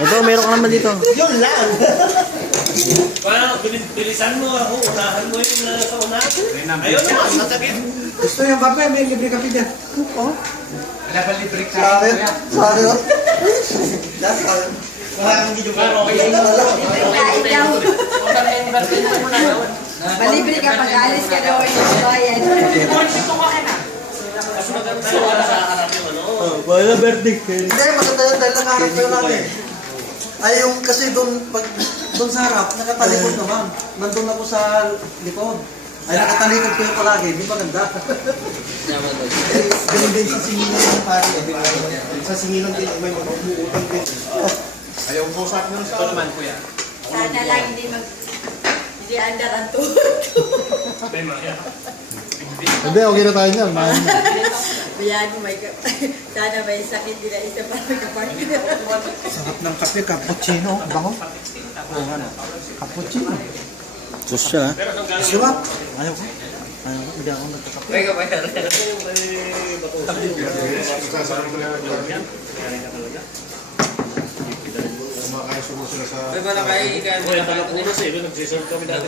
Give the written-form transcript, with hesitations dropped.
Ito, meron ka naman dito. Yun lang. Parang bilisan mo ako, unahan mo yung sa unahan. Ayun naman, matagin. Gusto yung kape, may libre kape dyan. Oo. Wala ba libre ka? Sabi. Wala kang video ka. Malibre ka pag alis ka daw yung bayan. Kasi maganda sa harap yung ano. Wala birthday. Hindi, maganda yan dahil nakaharap kayo natin. Ay, yung kasi doon sa harap, nakatalikod naman. Nandun ako sa likod. Ay, nakatalikod ko yung palagi. Di ba ganda? Ganun din sa singilan ng pari. Sa singilan din, may mag-uutang din. Ayaw po sa akin sa naman, kuya. Sana lang hindi andar ang tuhod. Hindi, okay na tayo niyan. Mahal na. Bayan mo, sana may sakit nila isa para magkapartner. Sarap ng kape, cappuccino. Bango. Oo nga na. Cappuccino. Sus siya, ha? Gusto ba? Ayaw ko. Ayaw ko. Hindi ako nagkakape. Sasama ko lang yung kumakain siguro sila sa... Uy, talak ulo sa ilo, nagsiserve kami dati.